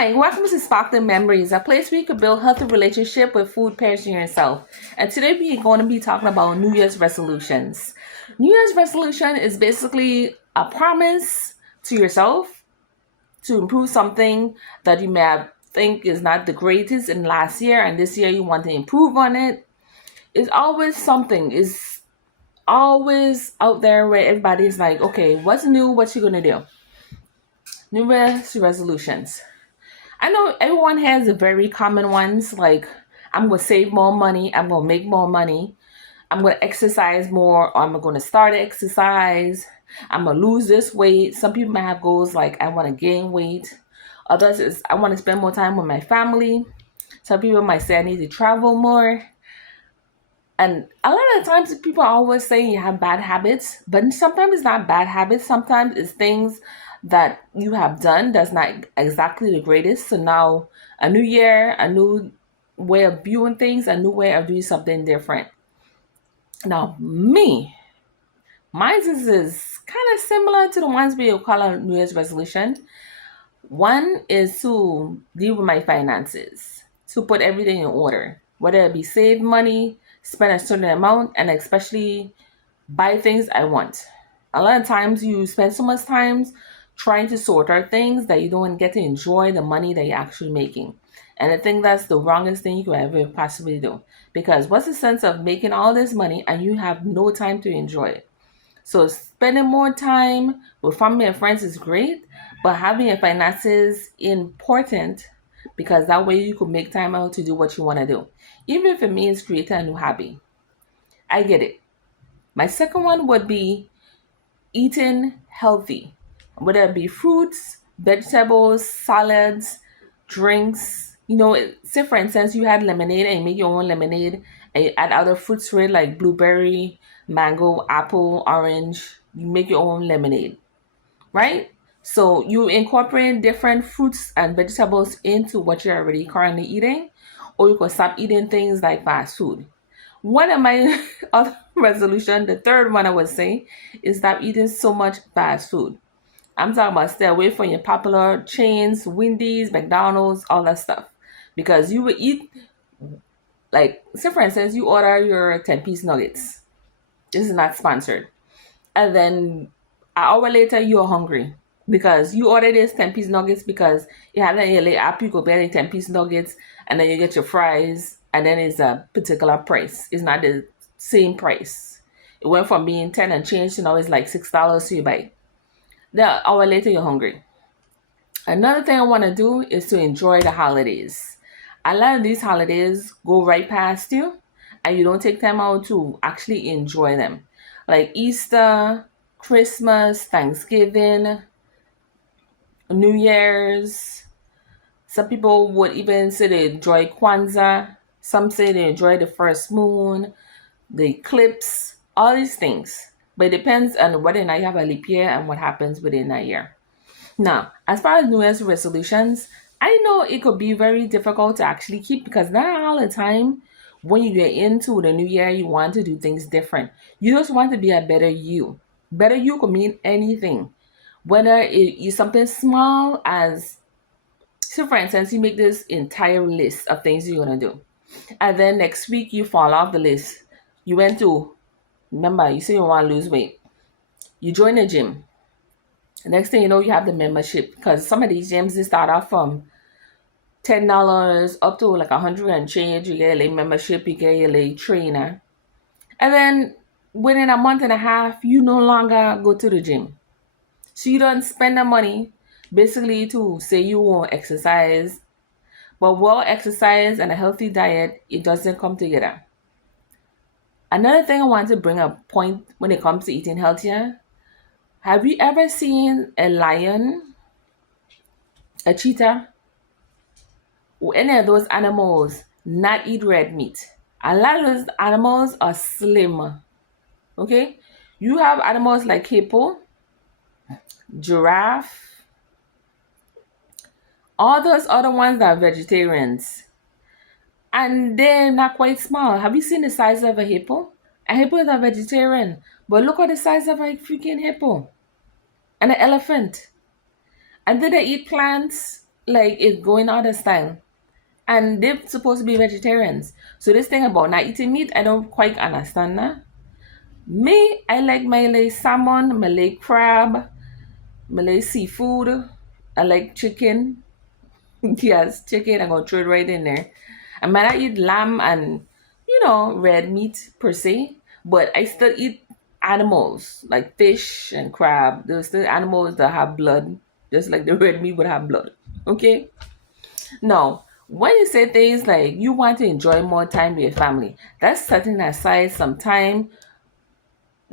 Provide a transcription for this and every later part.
Hi, welcome to Sparkling Memories, a place where you can build healthy relationship with food, parenting yourself. And today we're going to be talking about New Year's resolutions. New Year's resolution is basically a promise to yourself to improve something that you may have think is not the greatest in last year, and this year you want to improve on it. It's always something. It's always out there where everybody's like, okay, what's new? What you gonna do? New Year's resolutions. I know everyone has the very common ones like I'm going to save more money, I'm going to make more money, I'm going to exercise more, or I'm going to start exercise, I'm going to lose this weight. Some people might have goals like I want to gain weight. Others is I want to spend more time with my family. Some people might say I need to travel more. And a lot of times people always say you have bad habits, but sometimes it's not bad habits. Sometimes it's things that you have done that's not exactly the greatest. So now a new year, a new way of viewing things, a new way of doing something different. Now mine is kind of similar to the ones we call a New Year's resolution. One is to deal with my finances, to put everything in order, whether it be save money, spend a certain amount, and especially buy things I want. A lot of times you spend so much time trying to sort out things that you don't get to enjoy the money that you're actually making. And I think that's the wrongest thing you could ever possibly do. Because what's the sense of making all this money and you have no time to enjoy it? So spending more time with family and friends is great, but having your finances important because that way you could make time out to do what you want to do. Even if it means creating a new hobby. I get it. My second one would be eating healthy, whether it be fruits, vegetables, salads, drinks. Say for instance, you had lemonade and you make your own lemonade and you add other fruits to it like blueberry, mango, apple, orange. You make your own lemonade, right? So you incorporate different fruits and vegetables into what you're already currently eating, or you can stop eating things like fast food. One of my other resolution, the third one I would say, is stop eating so much fast food. I'm talking about stay away from your popular chains, Wendy's, McDonald's, all that stuff. Because you would eat, like, say for instance, you order your 10-piece nuggets. This is not sponsored. And then an hour later, you're hungry. Because you ordered this 10-piece nuggets because you had in your late app, you go buy the 10-piece nuggets, and then you get your fries, and then it's a particular price. It's not the same price. It went from being 10 and change to now it's like $6, so you buy it. Then an hour later, you're hungry. Another thing I want to do is to enjoy the holidays. A lot of these holidays go right past you, and you don't take time out to actually enjoy them. Like Easter, Christmas, Thanksgiving, New Year's. Some people would even say they enjoy Kwanzaa. Some say they enjoy the first moon, the eclipse, all these things. But it depends on whether or not you have a leap year and what happens within that year. Now, as far as New Year's resolutions, I know it could be very difficult to actually keep because not all the time when you get into the new year, you want to do things different. You just want to be a better you. Better you could mean anything. Whether it is something small as, so for instance, you make this entire list of things you're going to do. And then next week you fall off the list. You went to, remember, you say you want to lose weight. You join a gym. Next thing you know, you have the membership because some of these gyms they start off from $10 up to like 100 and change. You get a late membership, you get a late trainer, and then within a month and a half, you no longer go to the gym. So you don't spend the money basically to say you won't exercise, but well exercise and a healthy diet it doesn't come together. Another thing I want to bring up point when it comes to eating healthier. Have you ever seen a lion, a cheetah, or any of those animals not eat red meat? A lot of those animals are slim. Okay? You have animals like hippo, giraffe, all those other ones that are vegetarians. And they're not quite small. Have you seen the size of a hippo? A hippo is a vegetarian. But look at the size of a freaking hippo. And an elephant. And then they eat plants like it's going out of style. And they're supposed to be vegetarians. So this thing about not eating meat, I don't quite understand that. Me, I like my like salmon, my like crab, my like seafood. I like chicken. Yes, chicken. I'm gonna throw it right in there. I might not eat lamb and red meat per se, but I still eat animals like fish and crab. There's still animals that have blood, just like the red meat would have blood. Okay. Now, when you say things like you want to enjoy more time with your family, that's setting aside some time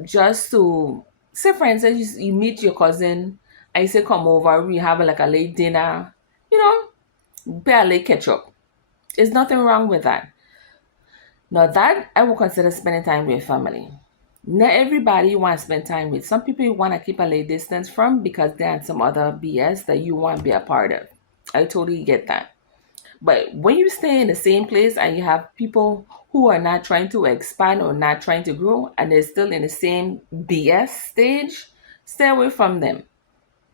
just to say, for instance, you meet your cousin, I say come over, we have like a late dinner, you pay a late catch up. There's nothing wrong with that. Now that I will consider spending time with your family. Not everybody you want to spend time with. Some people you want to keep a little distance from because they're on some other BS that you want to be a part of. I totally get that. But when you stay in the same place and you have people who are not trying to expand or not trying to grow and they're still in the same BS stage, stay away from them.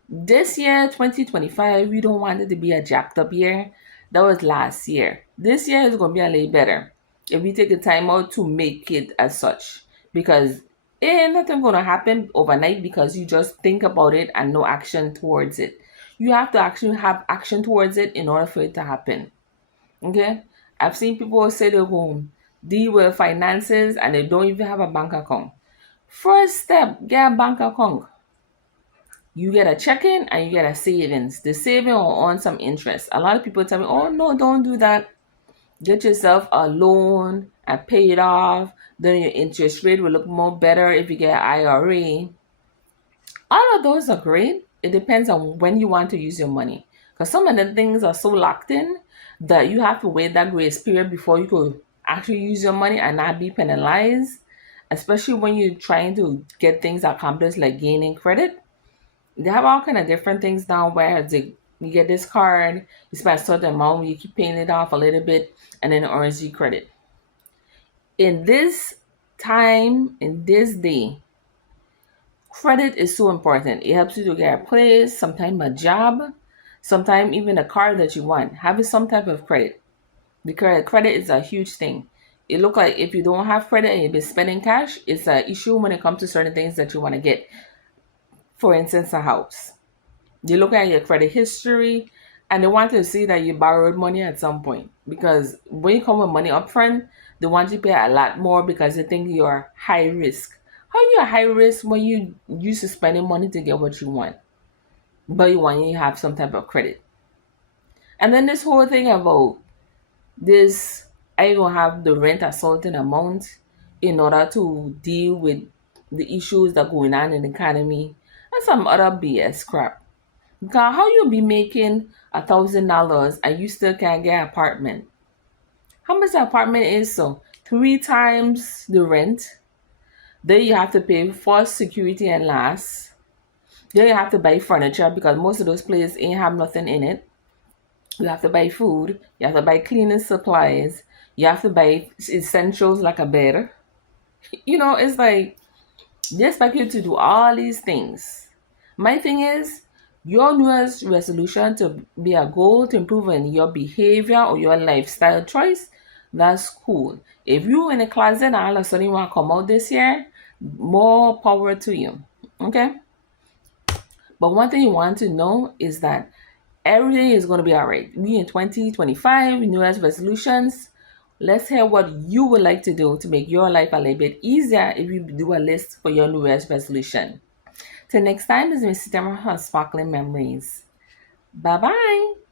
This year, 2025, we don't want it to be a jacked up year. That was last year. This year is going to be a little better if we take the time out to make it as such. Because ain't nothing going to happen overnight because you just think about it and no action towards it. You have to actually have action towards it in order for it to happen. Okay? I've seen people say they're going to deal with finances and they don't even have a bank account. First step, get a bank account. You get a checking and you get a savings. The saving will earn some interest. A lot of people tell me, oh no, don't do that. Get yourself a loan and pay it off. Then your interest rate will look more better if you get an IRA. All of those are great. It depends on when you want to use your money. Because some of the things are so locked in that you have to wait that grace period before you could actually use your money and not be penalized. Especially when you're trying to get things accomplished like gaining credit. They have all kind of different things now where you get this card, you spend a certain amount, you keep paying it off a little bit, and then it earns you credit. In this time, in this day, credit is so important. It helps you to get a place, sometimes a job, sometimes even a car that you want. Having some type of credit. Because credit is a huge thing. It look like if you don't have credit and you've been spending cash, it's an issue when it comes to certain things that you want to get. For instance, a house. They look at your credit history and they want to see that you borrowed money at some point. Because when you come with money upfront, they want you to pay a lot more because they think you're high risk. How are you high risk when you used to spending money to get what you want? But you want you have some type of credit. And then this whole thing about this, I gonna have the rent a certain amount in order to deal with the issues that going on in the economy and some other BS crap. Because how you be making $1,000 and you still can't get an apartment? How much the apartment is? So 3 times the rent. Then you have to pay for security and last. Then you have to buy furniture because most of those places ain't have nothing in it. You have to buy food. You have to buy cleaning supplies. You have to buy essentials like a bed. It's like they expect you to do all these things. My thing is, your New Year's resolution to be a goal to improve in your behavior or your lifestyle choice, that's cool. If you in a closet and all of a sudden you want to come out this year, more power to you. Okay? But one thing you want to know is that everything is going to be all right. We in 2025, New Year's resolutions. Let's hear what you would like to do to make your life a little bit easier if you do a list for your New Year's resolution. Till next time, this is Miss Stammer on Sparkling Memories. Bye bye.